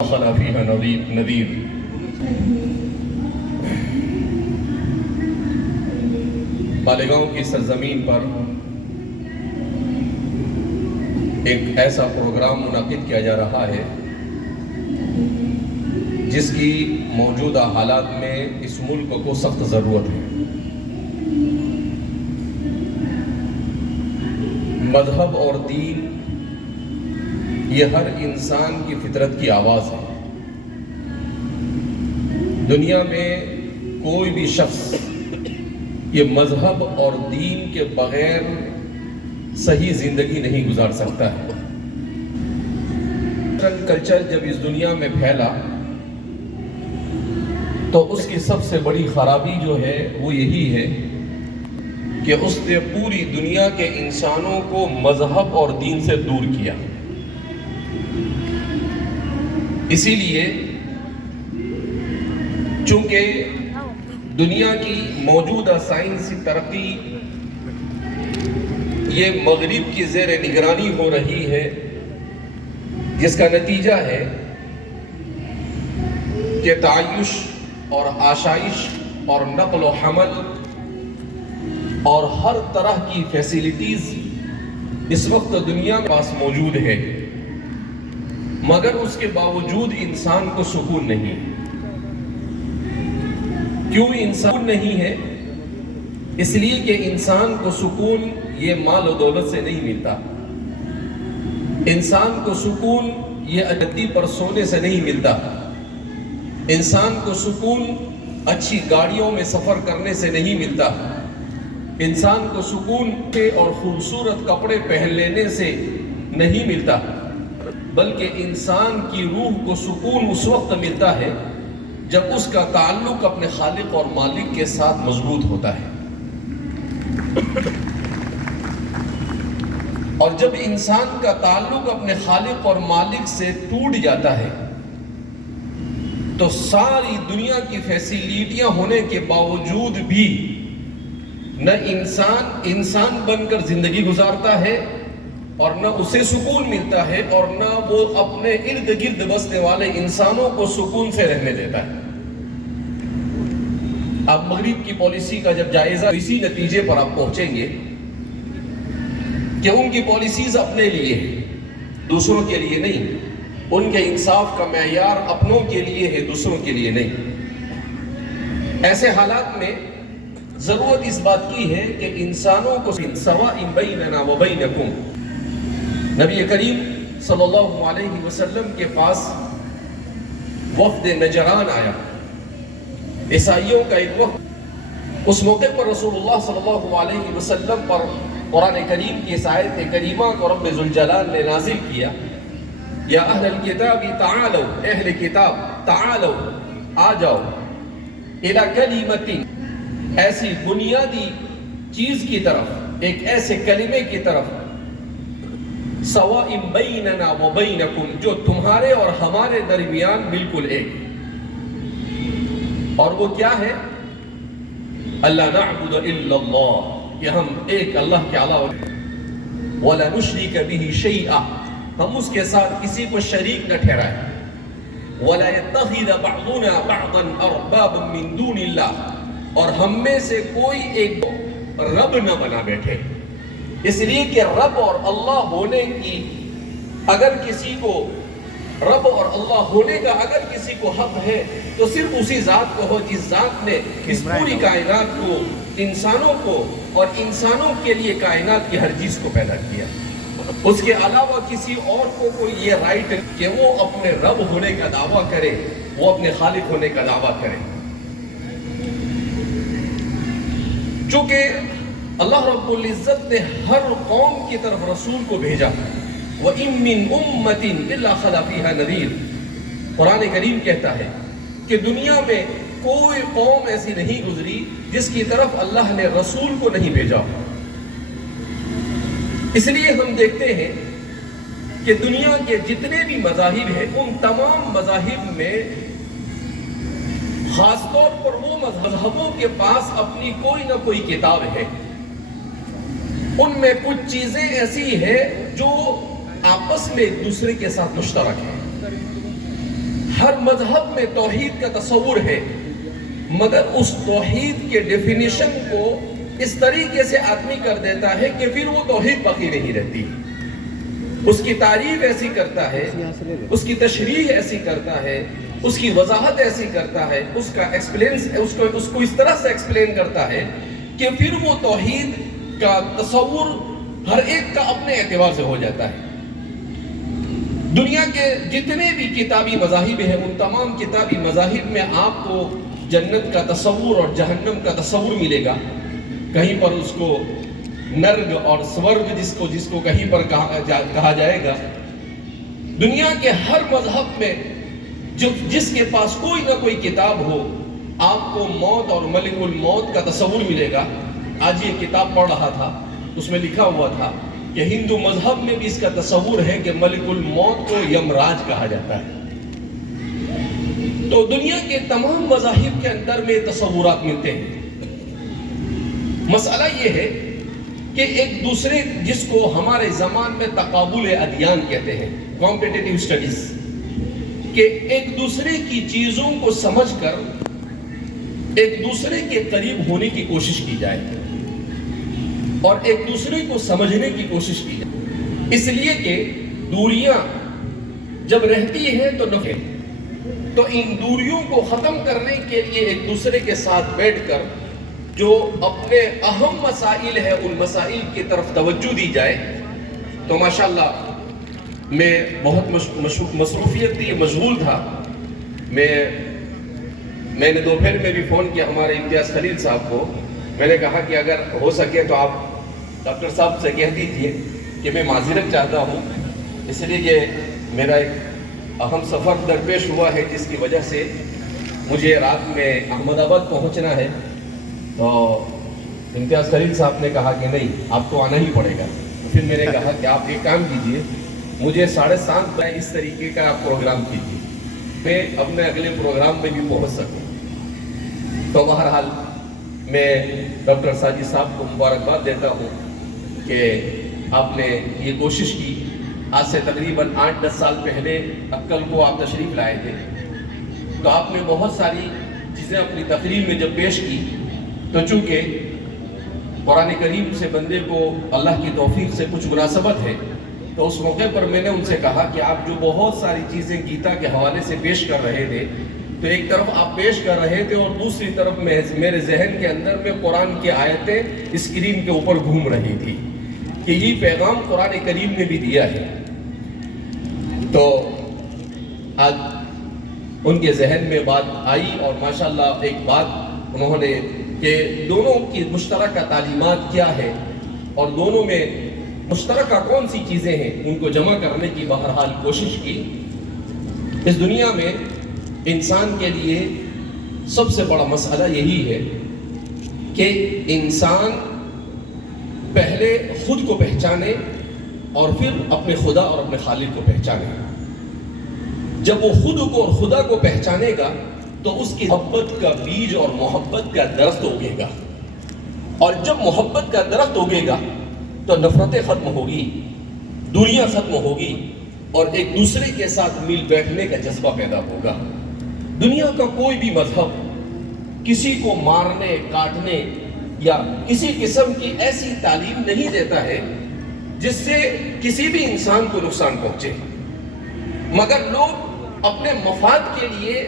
خلا فيها نذير. مالیگاؤں کی سرزمین پر ایک ایسا پروگرام منعقد کیا جا رہا ہے جس کی موجودہ حالات میں اس ملک کو سخت ضرورت ہے. مذہب اور دین یہ ہر انسان کی فطرت کی آواز ہے. دنیا میں کوئی بھی شخص یہ مذہب اور دین کے بغیر صحیح زندگی نہیں گزار سکتا ہے. کلچر جب اس دنیا میں پھیلا تو اس کی سب سے بڑی خرابی جو ہے وہ یہی ہے کہ اس نے پوری دنیا کے انسانوں کو مذہب اور دین سے دور کیا. اسی لیے چونکہ دنیا کی موجودہ سائنسی ترقی یہ مغرب کی زیر نگرانی ہو رہی ہے، جس کا نتیجہ ہے کہ تعیش اور آشائش اور نقل و حمل اور ہر طرح کی فیسیلیٹیز اس وقت دنیا کے پاس موجود ہے، مگر اس کے باوجود انسان کو سکون نہیں. کیوں انسان نہیں ہے؟ اس لیے کہ انسان کو سکون یہ مال و دولت سے نہیں ملتا. انسان کو سکون یہ اجدی پر سونے سے نہیں ملتا. انسان کو سکون اچھی گاڑیوں میں سفر کرنے سے نہیں ملتا. انسان کو سکون اور خوبصورت کپڑے پہن لینے سے نہیں ملتا، بلکہ انسان کی روح کو سکون اس وقت ملتا ہے جب اس کا تعلق اپنے خالق اور مالک کے ساتھ مضبوط ہوتا ہے. اور جب انسان کا تعلق اپنے خالق اور مالک سے ٹوٹ جاتا ہے تو ساری دنیا کی فیسیلیٹیاں ہونے کے باوجود بھی نہ انسان بن کر زندگی گزارتا ہے اور نہ اسے سکون ملتا ہے اور نہ وہ اپنے ارد گرد بسنے والے انسانوں کو سکون سے رہنے دیتا ہے. اب مغرب کی پالیسی کا جب جائزہ اسی نتیجے پر آپ پہنچیں گے کہ ان کی پالیسیز اپنے لیے ہیں، دوسروں کے لیے نہیں. ان کے انصاف کا معیار اپنوں کے لیے ہے، دوسروں کے لیے نہیں. ایسے حالات میں ضرورت اس بات کی ہے کہ انسانوں کو سواء بیننا و بینکم. نبی کریم صلی اللہ علیہ وسلم کے پاس وفد نجران آیا، عیسائیوں کا ایک وقت. اس موقع پر رسول اللہ صلی اللہ علیہ وسلم پر قرآن کریم کی اس آیت کریمہ کو رب ذوالجلال نے نازل کیا. یا اہل الکتاب تعالوا، اہل کتاب تعالوا، آ جاؤ، الی کلمۃ، ایسی بنیادی چیز کی طرف، ایک ایسے کلمے کی طرف، سواء بیننا و بینکم، جو تمہارے اور ہمارے درمیان بالکل ایک. اور وہ کیا ہے؟ اللہ نعبد الا اللہ، کہ ہم ایک اللہ کے علاوہ ولا نشرک به شیئا، ہم اس کے ساتھ کسی کو شریک نہ ٹھہرائیں. ولا يتخذ بعضنا بعضا اربابا من دون اللہ، اور ہم میں سے کوئی ایک رب نہ بنا بیٹھے. اس لیے کہ رب اور اللہ ہونے کی اگر کسی کو رب اور اللہ ہونے کا اگر کسی کو حق ہے تو صرف اسی ذات کو ہو جس ذات نے اس پوری کائنات کو، انسانوں کو اور انسانوں کے لیے کائنات کی ہر چیز کو پیدا کیا. اس کے علاوہ کسی اور کو کوئی یہ رائٹ کہ وہ اپنے رب ہونے کا دعویٰ کرے، وہ اپنے خالق ہونے کا دعویٰ کرے. چونکہ اللہ رب العزت نے ہر قوم کی طرف رسول کو بھیجا. وَإِن مِّنْ أُمَّةٍ إِلَّا خَلَا فِيهَا نَذِيرٌ. قرآن کریم کہتا ہے کہ دنیا میں کوئی قوم ایسی نہیں گزری جس کی طرف اللہ نے رسول کو نہیں بھیجا. اس لیے ہم دیکھتے ہیں کہ دنیا کے جتنے بھی مذاہب ہیں ان تمام مذاہب میں خاص طور پر وہ مذہبوں کے پاس اپنی کوئی نہ کوئی کتاب ہے. ان میں کچھ چیزیں ایسی ہیں جو آپس میں ایک دوسرے کے ساتھ مشترک ہیں. ہر مذہب میں توحید کا تصور ہے، مگر اس توحید کے ڈیفینیشن کو اس طریقے سے آدمی کر دیتا ہے کہ پھر وہ توحید باقی نہیں رہتی. اس کی تعریف ایسی کرتا ہے، اس کی تشریح ایسی کرتا ہے، اس کی وضاحت ایسی کرتا ہے، اس کا اس کو اس طرح سے ایکسپلین کرتا ہے کہ پھر وہ توحید کا تصور ہر ایک کا اپنے اعتبار سے ہو جاتا ہے. دنیا کے جتنے بھی کتابی مذاہب ہیں، ان تمام کتابی مذاہب میں آپ کو جنت کا تصور اور جہنم کا تصور ملے گا. کہیں پر اس کو نرگ اور سورگ جس کو کہیں پر کہا جائے گا. دنیا کے ہر مذہب میں جس کے پاس کوئی نہ کوئی کتاب ہو، آپ کو موت اور ملک الموت کا تصور ملے گا. آج یہ کتاب پڑھ رہا تھا، اس میں لکھا ہوا تھا کہ ہندو مذہب میں بھی اس کا تصور ہے کہ ملک الموت کو یمراج کہا جاتا ہے. تو دنیا کے تمام مذاہب کے اندر میں تصورات ملتے ہیں. مسئلہ یہ ہے کہ ایک دوسرے، جس کو ہمارے زمان میں تقابل ادیان کہتے ہیں، کمپیٹیٹیو اسٹڈیز، کہ ایک دوسرے کی چیزوں کو سمجھ کر ایک دوسرے کے قریب ہونے کی کوشش کی جائے اور ایک دوسرے کو سمجھنے کی کوشش کی جائے. اس لیے کہ دوریاں جب رہتی ہیں تو نفع، تو ان دوریوں کو ختم کرنے کے لیے ایک دوسرے کے ساتھ بیٹھ کر جو اپنے اہم مسائل ہیں ان مسائل کی طرف توجہ دی جائے. تو ماشاءاللہ میں بہت مصروفیت تھی، مشغول تھا. میں نے دوپہر میں بھی فون کیا ہمارے امتیاز خلیل صاحب کو. میں نے کہا کہ اگر ہو سکے تو آپ ڈاکٹر صاحب سے کہہ دیجیے کہ میں معذرت چاہتا ہوں، اس لیے کہ میرا ایک اہم سفر درپیش ہوا ہے جس کی وجہ سے مجھے رات میں احمد آباد پہنچنا ہے. تو امتیاز خلیل صاحب نے کہا کہ نہیں، آپ کو آنا ہی پڑے گا. پھر میں نے کہا کہ آپ ایک کام کیجئے، مجھے 7:30 بجے اس طریقے کا آپ پروگرام کیجئے، میں اپنے اگلے پروگرام میں بھی پہنچ سکوں. تو بہرحال میں ڈاکٹر ساجد صاحب کو مبارکباد دیتا ہوں کہ آپ نے یہ کوشش کی. آج سے تقریباً 8-10 سال پہلے عقل کو آپ تشریف لائے تھے، تو آپ نے بہت ساری چیزیں اپنی تقریر میں جب پیش کی، تو چونکہ قرآن کریم سے بندے کو اللہ کی توفیق سے کچھ مناسبت ہے، تو اس موقع پر میں نے ان سے کہا کہ آپ جو بہت ساری چیزیں گیتا کے حوالے سے پیش کر رہے تھے، تو ایک طرف آپ پیش کر رہے تھے اور دوسری طرف میرے ذہن کے اندر میں قرآن کی آیتیں اسکرین کے اوپر گھوم رہی تھی کہ یہ پیغام قرآن کریم نے بھی دیا ہے. تو آج ان کے ذہن میں بات آئی اور ماشاءاللہ ایک بات انہوں نے کہ دونوں کی مشترکہ تعلیمات کیا ہے اور دونوں میں مشترکہ کون سی چیزیں ہیں، ان کو جمع کرنے کی بہرحال کوشش کی. اس دنیا میں انسان کے لیے سب سے بڑا مسئلہ یہی ہے کہ انسان پہلے خود کو پہچانے اور پھر اپنے خدا اور اپنے خالق کو پہچانے. جب وہ خود کو اور خدا کو پہچانے گا تو اس کی محبت کا بیج اور محبت کا درخت اگے گا، اور جب محبت کا درخت اگے گا تو نفرتیں ختم ہوگی، دوریاں ختم ہوگی اور ایک دوسرے کے ساتھ مل بیٹھنے کا جذبہ پیدا ہوگا. دنیا کا کوئی بھی مذہب کسی کو مارنے، کاٹنے یا کسی قسم کی ایسی تعلیم نہیں دیتا ہے جس سے کسی بھی انسان کو نقصان پہنچے، مگر لوگ اپنے مفاد کے لیے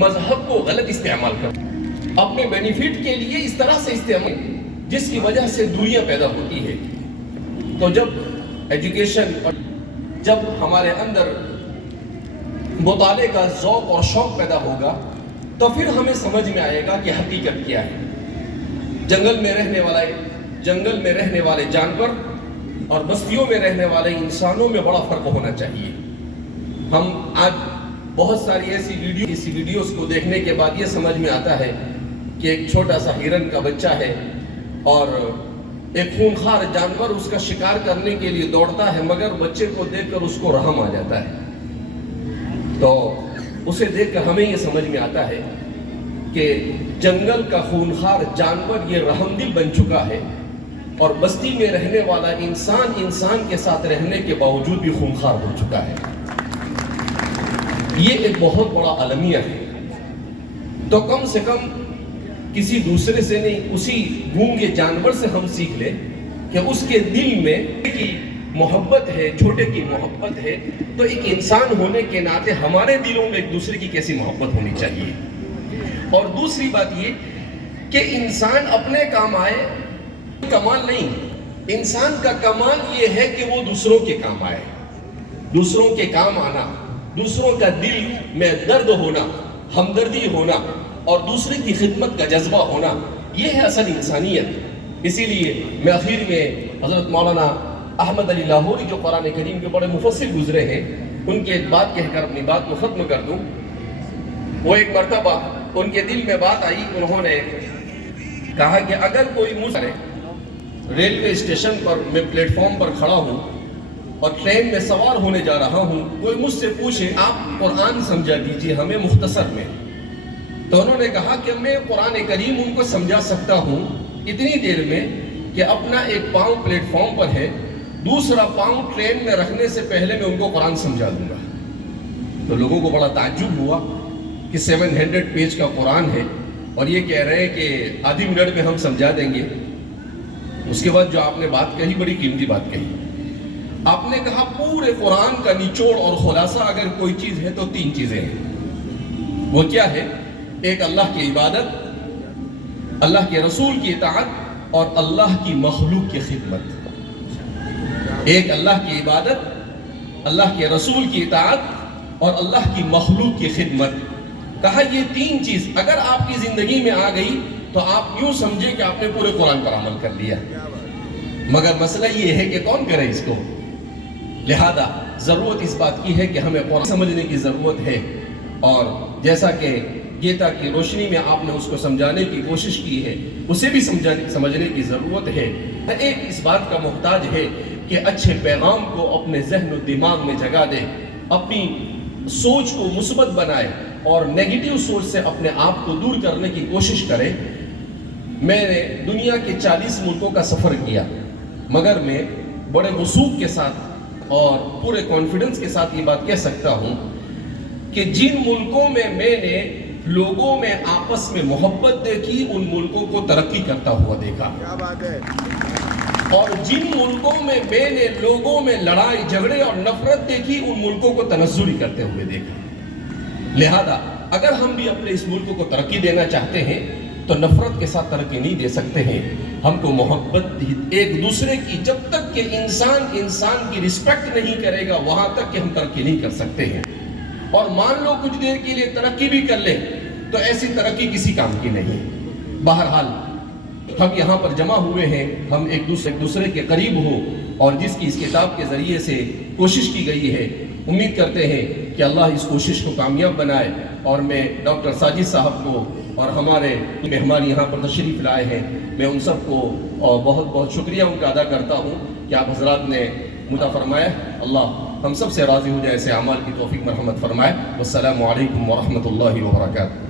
مذہب کو غلط استعمال کرتے ہیں، اپنے بینیفٹ کے لیے اس طرح سے استعمال جس کی وجہ سے دوریاں پیدا ہوتی ہے. تو جب ایجوکیشن، جب ہمارے اندر مطالعے کا ذوق اور شوق پیدا ہوگا تو پھر ہمیں سمجھ میں آئے گا کہ حقیقت کیا ہے. جنگل میں رہنے والے جانور اور بستیوں میں رہنے والے انسانوں میں بڑا فرق ہونا چاہیے. ہم آج بہت ساری ایسی ویڈیوز کو دیکھنے کے بعد یہ سمجھ میں آتا ہے کہ ایک چھوٹا سا ہرن کا بچہ ہے اور ایک خونخوار جانور اس کا شکار کرنے کے لیے دوڑتا ہے، مگر بچے کو دیکھ کر اس کو رحم آ جاتا ہے. تو اسے دیکھ کر ہمیں یہ سمجھ میں آتا ہے کہ جنگل کا خونخوار جانور یہ رحم دل بن چکا ہے اور بستی میں رہنے والا انسان کے ساتھ رہنے کے باوجود بھی خونخوار ہو چکا ہے. یہ ایک بہت بڑا المیہ ہے. تو کم سے کم کسی دوسرے سے نہیں، اسی گونگے جانور سے ہم سیکھ لیں کہ اس کے دل میں کی محبت ہے، چھوٹے کی محبت ہے، تو ایک انسان ہونے کے ناطے ہمارے دلوں میں ایک دوسرے کی کیسی محبت ہونی چاہیے. اور دوسری بات یہ کہ انسان اپنے کام آئے، کمال نہیں. انسان کا کمال یہ ہے کہ وہ دوسروں کے کام آئے. دوسروں کے کام آنا، دوسروں کا دل میں درد ہونا، ہمدردی ہونا اور دوسرے کی خدمت کا جذبہ ہونا، یہ ہے اصل انسانیت. اسی لیے میں آخر میں حضرت مولانا احمد علی لاہوری جو قرآن کریم کے بڑے مفسر گزرے ہیں، ان کی ایک بات کہہ کر اپنی بات کو ختم کر دوں. وہ ایک مرتبہ ان کے دل میں بات آئی، انہوں نے کہا کہ اگر کوئی مجھ ریلوے اسٹیشن پر میں پلیٹ فارم پر کھڑا ہوں اور ٹرین میں سوار ہونے جا رہا ہوں، کوئی مجھ سے پوچھے آپ قرآن سمجھا دیجئے ہمیں مختصر میں، تو انہوں نے کہا کہ میں قرآن کریم ان کو سمجھا سکتا ہوں اتنی دیر میں کہ اپنا ایک پاؤں پلیٹ فارم پر ہے، دوسرا پاؤں ٹرین میں رکھنے سے پہلے میں ان کو قرآن سمجھا دوں گا. تو لوگوں کو بڑا تعجب ہوا کہ 700 پیج کا قرآن ہے اور یہ کہہ رہے ہیں کہ آدھی منٹ میں ہم سمجھا دیں گے. اس کے بعد جو آپ نے بات کہی، بڑی قیمتی بات کہی. آپ نے کہا پورے قرآن کا نچوڑ اور خلاصہ اگر کوئی چیز ہے تو 3 چیزیں ہیں. وہ کیا ہے؟ ایک اللہ کی عبادت، اللہ کے رسول کی اطاعت اور اللہ کی مخلوق کی خدمت. ایک اللہ کی عبادت، اللہ کے رسول کی اطاعت اور اللہ کی مخلوق کی خدمت. کہا یہ 3 چیز اگر آپ کی زندگی میں آ گئی تو آپ یوں سمجھیں کہ آپ نے پورے قرآن پر عمل کر لیا. مگر مسئلہ یہ ہے کہ کون کرے اس کو؟ لہذا ضرورت اس بات کی ہے کہ ہمیں قرآن سمجھنے کی ضرورت ہے، اور جیسا کہ گیتا کی روشنی میں آپ نے اس کو سمجھانے کی کوشش کی ہے، اسے بھی سمجھنے کی ضرورت ہے. ایک اس بات کا محتاج ہے کہ اچھے پیغام کو اپنے ذہن و دماغ میں جگہ دے، اپنی سوچ کو مثبت بنائے اور نیگیٹو سوچ سے اپنے آپ کو دور کرنے کی کوشش کرے. میں نے دنیا کے 40 ملکوں کا سفر کیا، مگر میں بڑے وثوق کے ساتھ اور پورے کانفیڈنس کے ساتھ یہ بات کہہ سکتا ہوں کہ جن ملکوں میں میں نے لوگوں میں آپس میں محبت دیکھی، ان ملکوں کو ترقی کرتا ہوا دیکھا. کیا بات ہے. اور جن ملکوں میں میں نے لوگوں میں لڑائی جھگڑے اور نفرت دیکھی، ان ملکوں کو تنزلی کرتے ہوئے دیکھا. لہذا اگر ہم بھی اپنے اس ملک کو ترقی دینا چاہتے ہیں تو نفرت کے ساتھ ترقی نہیں دے سکتے ہیں. ہم کو محبت ایک دوسرے کی، جب تک کہ انسان کی رسپیکٹ نہیں کرے گا وہاں تک کہ ہم ترقی نہیں کر سکتے ہیں. اور مان لو کچھ دیر کے لیے ترقی بھی کر لیں تو ایسی ترقی کسی کام کی نہیں. بہرحال ہم یہاں پر جمع ہوئے ہیں، ہم ایک دوسرے کے قریب ہو، اور جس کی اس کتاب کے ذریعے سے کوشش کی گئی ہے، امید کرتے ہیں کہ اللہ اس کوشش کو کامیاب بنائے. اور میں ڈاکٹر ساجد صاحب کو اور ہمارے مہمان یہاں پر تشریف لائے ہیں، میں ان سب کو بہت بہت شکریہ ان کا ادا کرتا ہوں کہ آپ حضرات نے مدعا فرمایا. اللہ ہم سب سے راضی ہو جائے، ایسے اعمال کی توفیق مرحمت فرمائے. والسلام علیکم ورحمۃ اللہ وبرکاتہ.